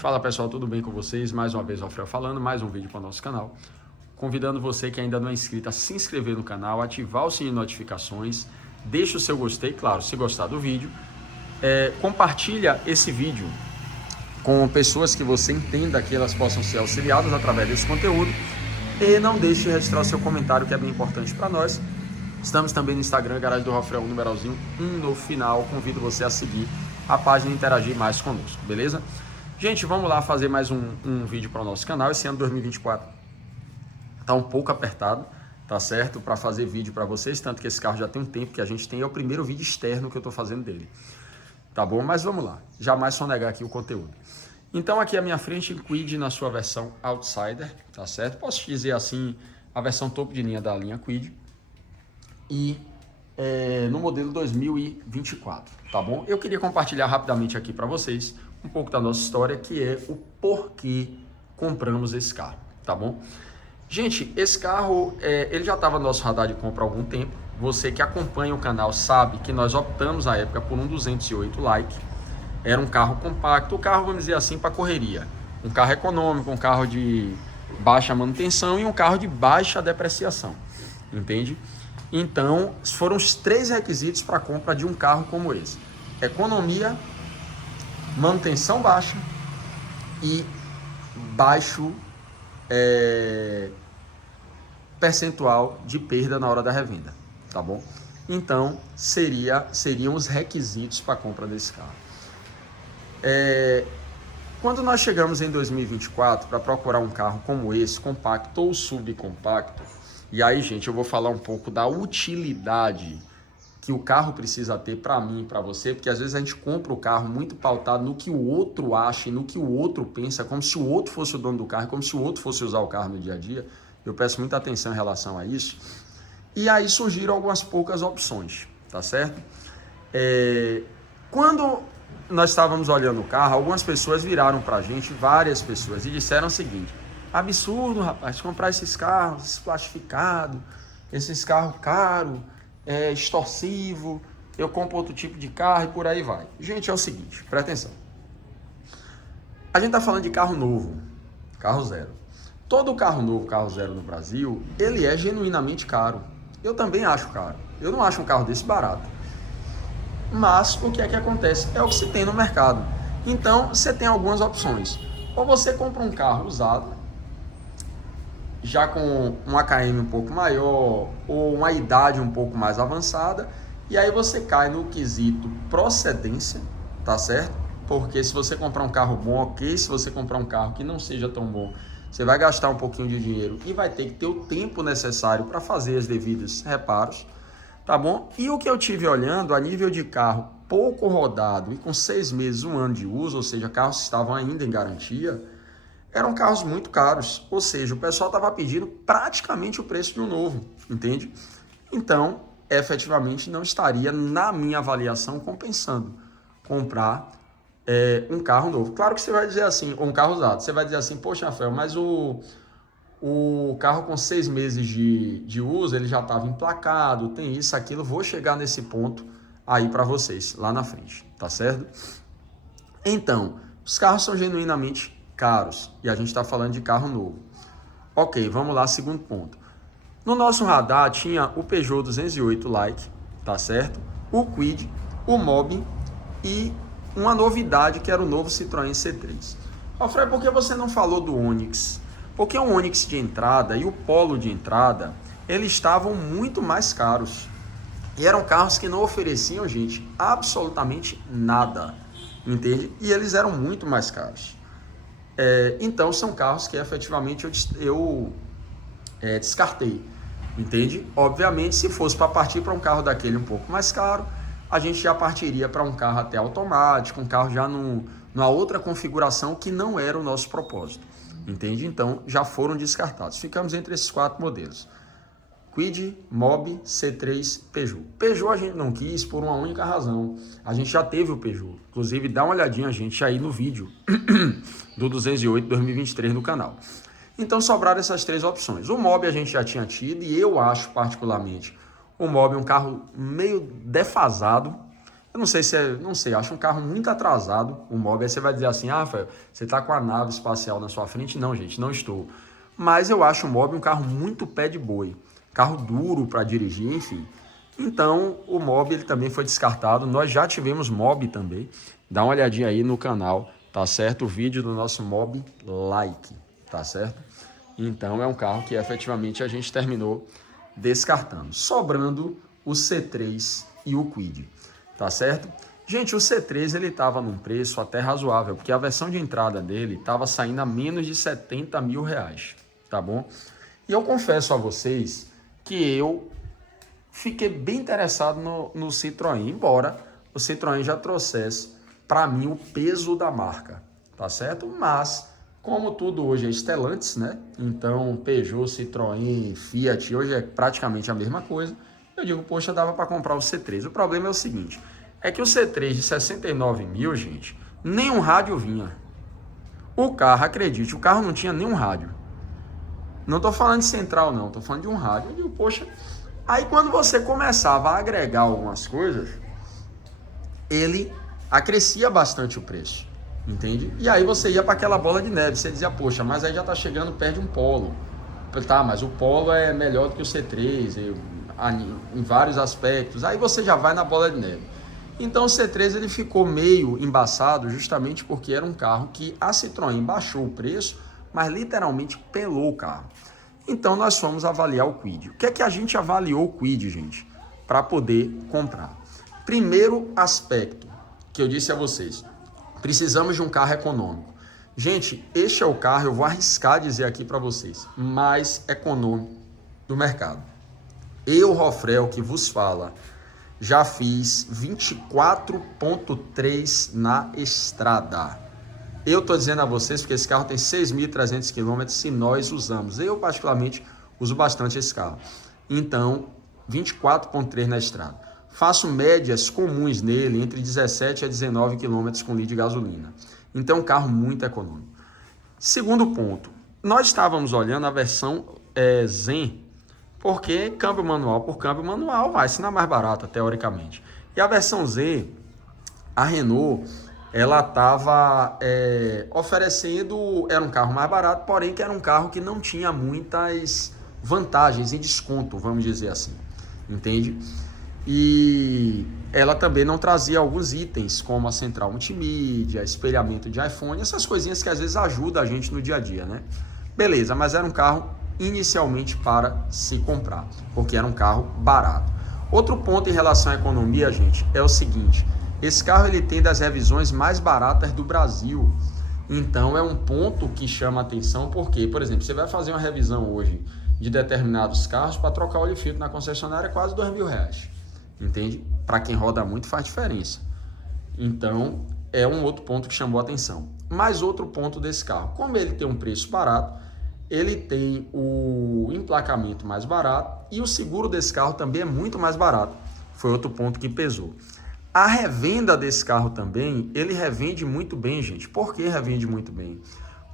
Fala pessoal, tudo bem com vocês? Mais uma vez o Alfredo falando, mais um vídeo para o nosso canal. Convidando você que ainda não é inscrito a se inscrever no canal, ativar o sininho de notificações, deixa o seu gostei, claro, se gostar do vídeo. Compartilha esse vídeo com pessoas que você entenda que elas possam ser auxiliadas através desse conteúdo. E não deixe de registrar o seu comentário, que é bem importante para nós. Estamos também no Instagram, Garagem do Rafael, numeralzinho 1 no final. Convido você a seguir a página e interagir mais conosco, beleza? Gente, vamos lá fazer mais um vídeo para o nosso canal. Esse ano 2024 está um pouco apertado, tá certo? Para fazer vídeo para vocês, tanto que esse carro já tem um tempo que a gente tem. É o primeiro vídeo externo que eu estou fazendo dele, tá bom? Mas vamos lá, jamais sonegar aqui o conteúdo. Então aqui à minha frente, Kwid na sua versão Outsider, tá certo? Posso dizer assim, a versão topo de linha da linha Kwid. E no modelo 2024, tá bom? Eu queria compartilhar rapidamente aqui para vocês um pouco da nossa história, que é o porquê compramos esse carro, tá bom? Gente, esse carro, ele já estava no nosso radar de compra há algum tempo. Você que acompanha o canal sabe que nós optamos à época por um 208 Like. Era um carro compacto, um carro, vamos dizer assim, para correria. Um carro econômico, um carro de baixa manutenção e um carro de baixa depreciação, entende? Então, foram os 3 requisitos para a compra de um carro como esse: economia, manutenção baixa e baixo percentual de perda na hora da revenda, tá bom? Então, seriam os requisitos para a compra desse carro. Quando nós chegamos em 2024 para procurar um carro como esse, compacto ou subcompacto, e aí, gente, eu vou falar um pouco da utilidade que o carro precisa ter para mim e para você, porque às vezes a gente compra o carro muito pautado no que o outro acha e no que o outro pensa, como se o outro fosse o dono do carro, como se o outro fosse usar o carro no dia a dia. Eu peço muita atenção em relação a isso. E aí surgiram algumas poucas opções, tá certo? Quando nós estávamos olhando o carro, algumas pessoas viraram para a gente, várias pessoas, e disseram o seguinte: absurdo, rapaz, comprar esses carros plastificados, esses carros caros, extorsivo, eu compro outro tipo de carro e por aí vai. Gente, é o seguinte, presta atenção. A gente está falando de carro novo, carro zero. Todo carro novo, carro zero no Brasil, ele é genuinamente caro. Eu também acho caro. Eu não acho um carro desse barato. Mas o que é que acontece? É o que se tem no mercado. Então, você tem algumas opções. Ou você compra um carro usado, já com um AKM um pouco maior, ou uma idade um pouco mais avançada, e aí você cai no quesito procedência, tá certo? Porque se você comprar um carro bom, ok. Se você comprar um carro que não seja tão bom, você vai gastar um pouquinho de dinheiro e vai ter que ter o tempo necessário para fazer os devidos reparos, tá bom? E o que eu tive olhando, a nível de carro pouco rodado e com 6 meses, 1 ano de uso, ou seja, carros que estavam ainda em garantia, eram carros muito caros, ou seja, o pessoal estava pedindo praticamente o preço de um novo, entende? Então, efetivamente, não estaria, na minha avaliação, compensando comprar um carro novo. Claro que você vai dizer assim, ou um carro usado, você vai dizer assim: poxa, Rafael, mas o carro com 6 meses de uso, ele já estava emplacado, tem isso, aquilo. Vou chegar nesse ponto aí para vocês, lá na frente, tá certo? Então, os carros são genuinamente caros e a gente está falando de carro novo. Ok, vamos lá, segundo ponto. No nosso radar tinha o Peugeot 208 Like, tá certo? O Kwid, o Mobi e uma novidade que era o novo Citroën C3. Alfredo, por que você não falou do Onix? Porque o Onix de entrada e o Polo de entrada, eles estavam muito mais caros. E eram carros que não ofereciam, gente, absolutamente nada, entende? E eles eram muito mais caros. Então são carros que efetivamente eu descartei, entende? Obviamente, se fosse para partir para um carro daquele um pouco mais caro, a gente já partiria para um carro até automático, um carro já numa outra configuração que não era o nosso propósito, entende? Então já foram descartados. Ficamos entre esses 4 modelos: Kwid, Mobi, C3, Peugeot. Peugeot a gente não quis por uma única razão. A gente já teve o Peugeot. Inclusive, dá uma olhadinha a gente aí no vídeo do 208 2023 no canal. Então, sobraram essas 3 opções. O Mobi a gente já tinha tido e eu acho particularmente o Mobi um carro meio defasado. Eu não sei se é, não sei, acho um carro muito atrasado, o Mobi. Aí você vai dizer assim, ah, Rafael, você está com a nave espacial na sua frente? Não, gente, não estou. Mas eu acho o Mobi um carro muito pé de boi, carro duro para dirigir, enfim. Então, o Mobi ele também foi descartado. Nós já tivemos Mobi também. Dá uma olhadinha aí no canal, tá certo? O vídeo do nosso Mobi Like, tá certo? Então, é um carro que efetivamente a gente terminou descartando, sobrando o C3 e o Kwid, tá certo? Gente, o C3 ele estava num preço até razoável, porque a versão de entrada dele estava saindo a menos de 70 mil reais, tá bom? E eu confesso a vocês que eu fiquei bem interessado no Citroën, embora o Citroën já trouxesse para mim o peso da marca, tá certo? Mas como tudo hoje é Stellantis, né? Então Peugeot, Citroën, Fiat, hoje é praticamente a mesma coisa. Eu digo, poxa, dava para comprar o C3. O problema é o seguinte, é que o C3 de 69 mil, gente, nenhum rádio vinha. O carro, acredite, o carro não tinha nenhum rádio. Não tô falando de central não, tô falando de um rádio. Eu digo, poxa, aí quando você começava a agregar algumas coisas, ele acrescia bastante o preço. Entende? E aí você ia para aquela bola de neve, você dizia, poxa, mas aí já está chegando perto de um Polo. Tá, mas o Polo é melhor do que o C3 em vários aspectos. Aí você já vai na bola de neve. Então o C3 ele ficou meio embaçado justamente porque era um carro que a Citroën baixou o preço, mas literalmente pelou o carro. Então nós fomos avaliar o Kwid. O que é que a gente avaliou o Kwid, gente, para poder comprar? Primeiro aspecto que eu disse a vocês, precisamos de um carro econômico. Gente, este é o carro, eu vou arriscar dizer aqui para vocês, mais econômico do mercado. Eu, Rofrel, que vos fala, já fiz 24,3 na estrada. Eu tô dizendo a vocês porque esse carro tem 6.300 km se nós usamos. Eu, particularmente, uso bastante esse carro. Então, 24,3 na estrada. Faço médias comuns nele, entre 17 a 19 km com litro de gasolina. Então, um carro muito econômico. Segundo ponto, nós estávamos olhando a versão Zen, porque câmbio manual por câmbio manual vai ser na mais barata, teoricamente. E a versão Z, a Renault, ela estava oferecendo, era um carro mais barato, porém que era um carro que não tinha muitas vantagens e desconto, vamos dizer assim, entende? E ela também não trazia alguns itens, como a central multimídia, espelhamento de iPhone, essas coisinhas que às vezes ajudam a gente no dia a dia, né? Beleza, mas era um carro inicialmente para se comprar, porque era um carro barato. Outro ponto em relação à economia, gente, é o seguinte, esse carro ele tem das revisões mais baratas do Brasil, então é um ponto que chama atenção, porque, por exemplo, você vai fazer uma revisão hoje de determinados carros, para trocar óleo e filtro na concessionária é quase R$2.000, entende? Para quem roda muito faz diferença. Então, é um outro ponto que chamou a atenção. Mais outro ponto desse carro, como ele tem um preço barato, ele tem o emplacamento mais barato e o seguro desse carro também é muito mais barato. Foi outro ponto que pesou. A revenda desse carro também, ele revende muito bem, gente. Por que revende muito bem?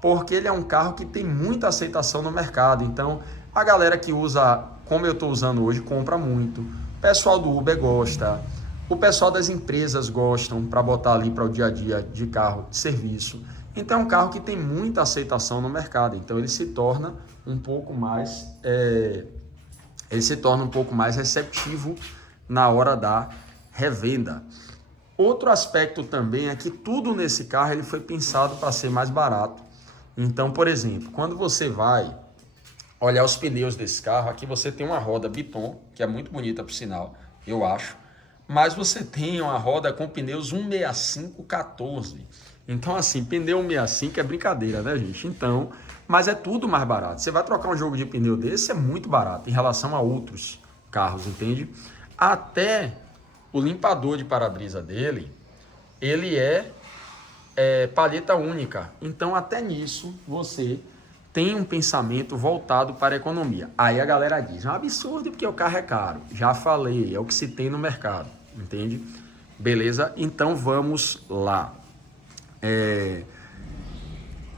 Porque ele é um carro que tem muita aceitação no mercado. Então, a galera que usa, como eu estou usando hoje, compra muito. O pessoal do Uber gosta. O pessoal das empresas gostam para botar ali para o dia a dia de carro de serviço. Então, é um carro que tem muita aceitação no mercado. Então, ele se torna um pouco mais, receptivo na hora da revenda. Outro aspecto também é que tudo nesse carro ele foi pensado para ser mais barato. Então, por exemplo, quando você vai olhar os pneus desse carro, aqui você tem uma roda Biton, que é muito bonita por sinal, eu acho, mas você tem uma roda com pneus 165/14. Então, assim, pneu 165 é brincadeira, né, gente? Então, mas é tudo mais barato. Você vai trocar um jogo de pneu desse, é muito barato em relação a outros carros, entende? Até o limpador de para-brisa dele, ele é palheta única. Então, até nisso, você tem um pensamento voltado para a economia. Aí a galera diz, é um absurdo porque o carro é caro. Já falei, é o que se tem no mercado, entende? Beleza? Então, vamos lá.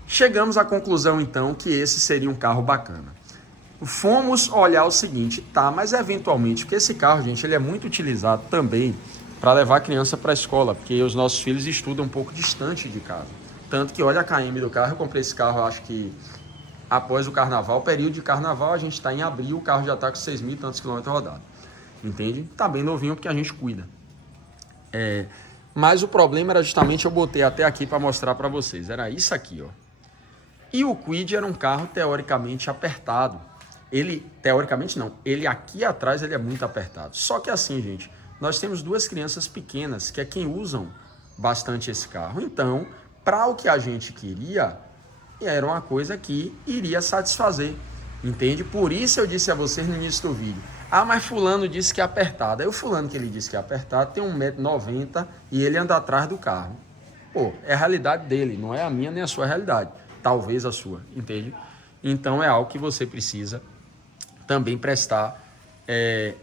Chegamos à conclusão, então, que esse seria um carro bacana. Fomos olhar o seguinte, tá, mas eventualmente, porque esse carro, gente, ele é muito utilizado também para levar a criança para a escola, porque os nossos filhos estudam um pouco distante de casa. Tanto que olha a KM do carro, eu comprei esse carro, acho que após o carnaval, período de carnaval, a gente está em abril, o carro já está com 6.000 e tantos quilômetros rodados. Entende? Tá bem novinho porque a gente cuida. Mas o problema era justamente, eu botei até aqui para mostrar para vocês, era isso aqui, ó. E o Kwid era um carro teoricamente apertado. Ele, teoricamente não, ele aqui atrás ele é muito apertado. Só que assim, gente, nós temos duas crianças pequenas, que é quem usam bastante esse carro. Então, para o que a gente queria, era uma coisa que iria satisfazer, entende? Por isso eu disse a vocês no início do vídeo, mas fulano disse que é apertado. Aí o fulano que ele disse que é apertado tem 1,90 m e ele anda atrás do carro. Pô, é a realidade dele, não é a minha nem a sua realidade. Talvez a sua, entende? Então é algo que você precisa também prestar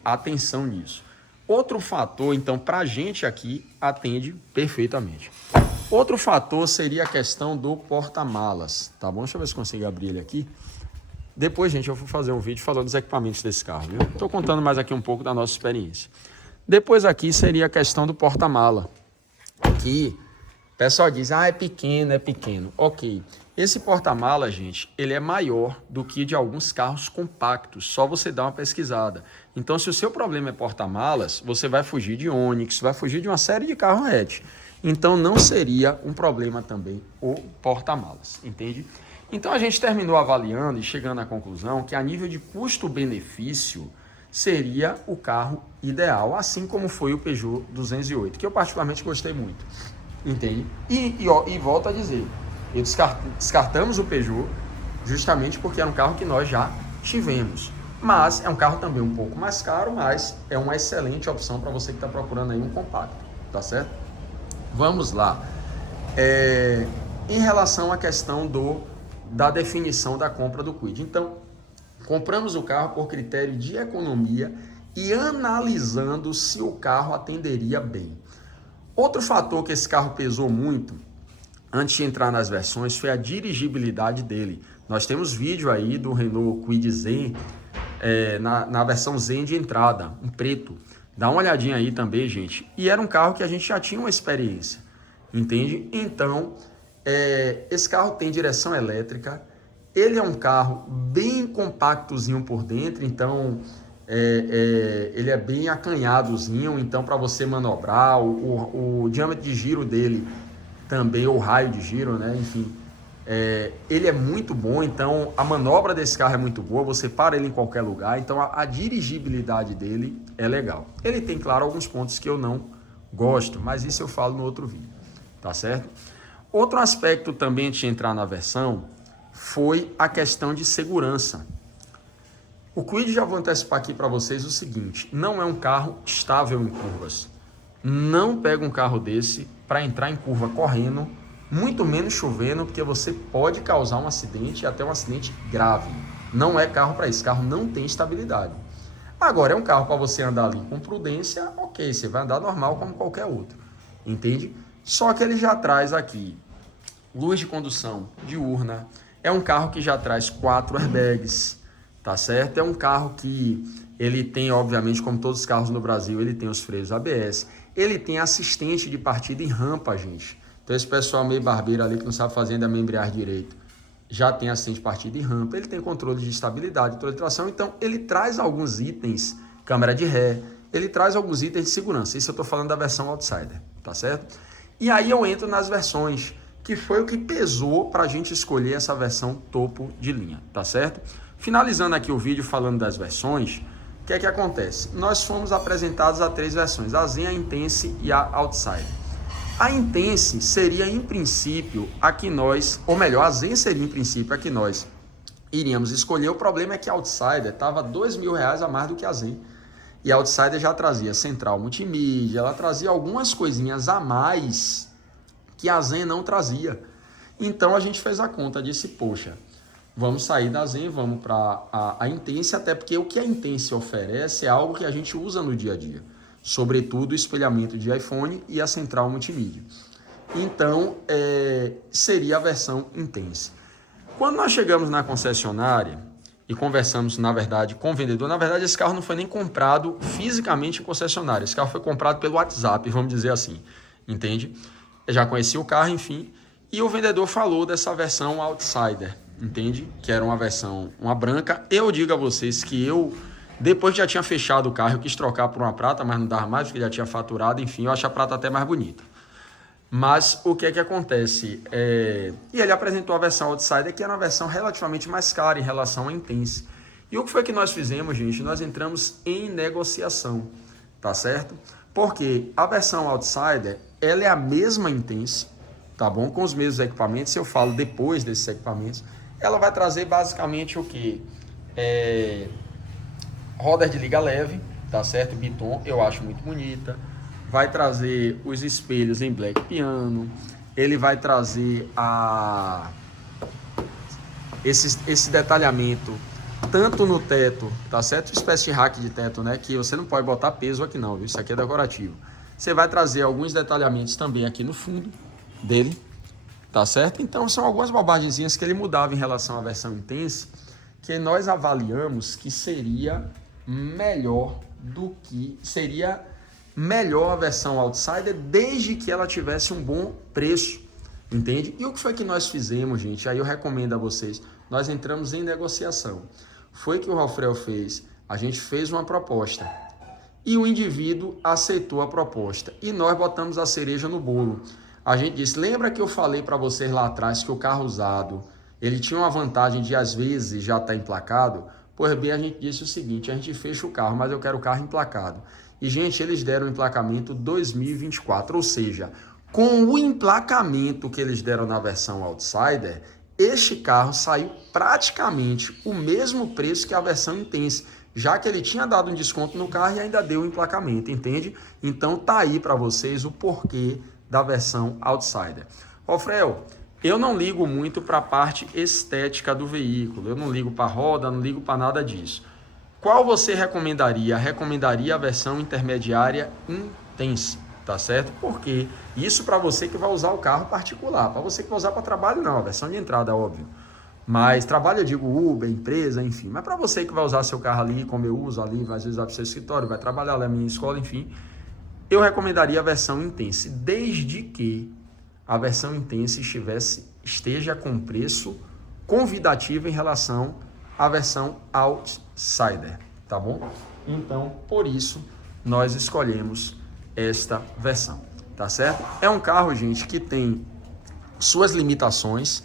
atenção nisso. Outro fator, então, para a gente aqui, atende perfeitamente. Outro fator seria a questão do porta-malas, tá bom? Deixa eu ver se consigo abrir ele aqui. Depois, gente, eu vou fazer um vídeo falando dos equipamentos desse carro, viu? Estou contando mais aqui um pouco da nossa experiência. Depois aqui seria a questão do porta-mala, que o pessoal diz, é pequeno, é pequeno. Ok, esse porta-mala, gente, ele é maior do que de alguns carros compactos, só você dá uma pesquisada. Então, se o seu problema é porta-malas, você vai fugir de Onix, vai fugir de uma série de carros hatch. Então, não seria um problema também o porta-malas, entende? Então, a gente terminou avaliando e chegando à conclusão que a nível de custo-benefício seria o carro ideal, assim como foi o Peugeot 208, que eu particularmente gostei muito, entende? E volto a dizer, descartamos o Peugeot justamente porque era um carro que nós já tivemos. Mas é um carro também um pouco mais caro, mas é uma excelente opção para você que está procurando aí um compacto, tá certo? Vamos lá. Em relação à questão da definição da compra do Kwid. Então, compramos o carro por critério de economia e analisando se o carro atenderia bem. Outro fator que esse carro pesou muito, antes de entrar nas versões, foi a dirigibilidade dele. Nós temos vídeo aí do Renault Kwid Zen, na versão Zen de entrada, um preto. Dá uma olhadinha aí também, gente. E era um carro que a gente já tinha uma experiência, entende? Então, esse carro tem direção elétrica, ele é um carro bem compactozinho por dentro, então ele é bem acanhadozinho, então para você manobrar, o diâmetro de giro dele também, o raio de giro, né? Enfim, ele é muito bom, então a manobra desse carro é muito boa, você para ele em qualquer lugar, então a dirigibilidade dele é legal. Ele tem, claro, alguns pontos que eu não gosto, mas isso eu falo no outro vídeo, tá certo? Outro aspecto também de entrar na versão foi a questão de segurança. O Kwid, já vou antecipar aqui para vocês o seguinte, não é um carro estável em curvas. Não pega um carro desse para entrar em curva correndo, muito menos chovendo, porque você pode causar um acidente e até um acidente grave. Não é carro para isso, carro não tem estabilidade. Agora, é um carro para você andar ali com prudência, ok, você vai andar normal como qualquer outro, entende? Só que ele já traz aqui luz de condução diurna, é um carro que já traz 4 airbags, tá certo? É um carro que ele tem, obviamente, como todos os carros no Brasil, ele tem os freios ABS, ele tem assistente de partida em rampa, gente. Então esse pessoal meio barbeiro ali que não sabe fazer ainda a embreagem direito, já tem assistente de partida em rampa, ele tem controle de estabilidade, controle de tração, então ele traz alguns itens, câmera de ré, ele traz alguns itens de segurança. Isso eu estou falando da versão Outsider, tá certo? E aí eu entro nas versões, que foi o que pesou para a gente escolher essa versão topo de linha, tá certo? Finalizando aqui o vídeo falando das versões, o que é que acontece? Nós fomos apresentados a 3 versões, a Zen, a Intense e a Outsider. A Intense seria em princípio a que nós, ou melhor, a Zen seria em princípio a que nós iríamos escolher. O problema é que a Outsider estava R$2.000 a mais do que a Zen. E a Outsider já trazia central multimídia, ela trazia algumas coisinhas a mais que a Zen não trazia. Então a gente fez a conta, disse, poxa, vamos sair da Zen, vamos para a Intense, até porque o que a Intense oferece é algo que a gente usa no dia a dia. Sobretudo o espelhamento de iPhone e a central multimídia. Então, seria a versão Intense. Quando nós chegamos na concessionária, e conversamos, na verdade, com o vendedor. Na verdade, esse carro não foi nem comprado fisicamente em concessionária. Esse carro foi comprado pelo WhatsApp, vamos dizer assim, entende? Eu já conheci o carro, enfim, e o vendedor falou dessa versão Outsider, entende? Que era uma versão, uma branca. Eu digo a vocês que depois que já tinha fechado o carro, eu quis trocar por uma prata, mas não dava mais, porque já tinha faturado, enfim, eu acho a prata até mais bonita. Mas o que é que acontece? E ele apresentou a versão Outsider, que era uma versão relativamente mais cara em relação à Intense. E o que foi que nós fizemos, gente? Nós entramos em negociação, tá certo? Porque a versão Outsider, ela é a mesma Intense, tá bom? Com os mesmos equipamentos, eu falo depois desses equipamentos. Ela vai trazer basicamente o quê? Rodas de liga leve, tá certo? Biton, eu acho muito bonita. Vai trazer os espelhos em black piano. Ele vai trazer esse detalhamento tanto no teto, tá certo? Uma espécie de rack de teto, né? Que você não pode botar peso aqui não, viu? Isso aqui é decorativo. Você vai trazer alguns detalhamentos também aqui no fundo dele, tá certo? Então são algumas bobagenzinhas que ele mudava em relação à versão Intense, que nós avaliamos que seria melhor a versão Outsider, desde que ela tivesse um bom preço, entende? E o que foi que nós fizemos, gente? Aí eu recomendo a vocês, nós entramos em negociação. Foi que o Rafael fez, a gente fez uma proposta e o indivíduo aceitou a proposta e nós botamos a cereja no bolo. A gente disse, lembra que eu falei para vocês lá atrás que o carro usado, ele tinha uma vantagem de às vezes já estar emplacado? Pois bem, a gente disse o seguinte, a gente fecha o carro, mas eu quero o carro emplacado. E, gente, eles deram o emplacamento 2024, ou seja, com o emplacamento que eles deram na versão Outsider, este carro saiu praticamente o mesmo preço que a versão Intense, já que ele tinha dado um desconto no carro e ainda deu o emplacamento, entende? Então tá aí para vocês o porquê da versão Outsider. Rafael, eu não ligo muito para a parte estética do veículo, eu não ligo para roda, não ligo para nada disso. Qual você recomendaria? Recomendaria a versão intermediária Intense, tá certo? Porque isso para você que vai usar o carro particular, para você que vai usar para trabalho não, a versão de entrada, óbvio. Mas trabalho, eu digo Uber, empresa, enfim. Mas para você que vai usar seu carro ali, como eu uso ali, às vezes vai para o seu escritório, vai trabalhar lá na minha escola, enfim, eu recomendaria a versão Intense, desde que a versão Intense esteja com preço convidativo em relação à versão Outsider, tá bom? Então, por isso, nós escolhemos esta versão, tá certo? É um carro, gente, que tem suas limitações,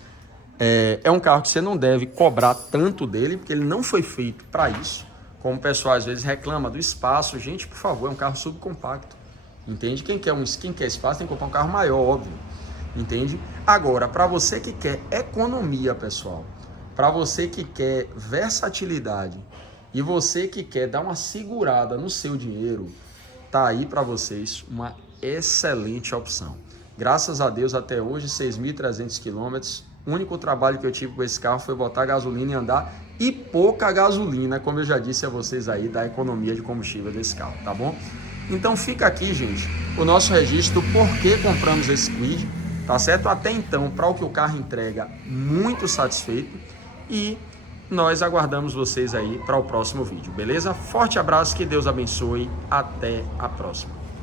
é um carro que você não deve cobrar tanto dele, porque ele não foi feito para isso, como o pessoal às vezes reclama do espaço. Gente, por favor, é um carro subcompacto, entende? Quem quer espaço tem que comprar um carro maior, óbvio, entende? Agora, para você que quer economia, pessoal, para você que quer versatilidade e você que quer dar uma segurada no seu dinheiro, tá aí para vocês uma excelente opção. Graças a Deus, até hoje, 6.300 quilômetros. O único trabalho que eu tive com esse carro foi botar gasolina e andar, e pouca gasolina, como eu já disse a vocês aí, da economia de combustível desse carro, tá bom? Então fica aqui, gente, o nosso registro do porquê compramos esse Kwid, tá certo? Até então, para o que o carro entrega, muito satisfeito, e nós aguardamos vocês aí para o próximo vídeo, beleza? Forte abraço, que Deus abençoe, até a próxima.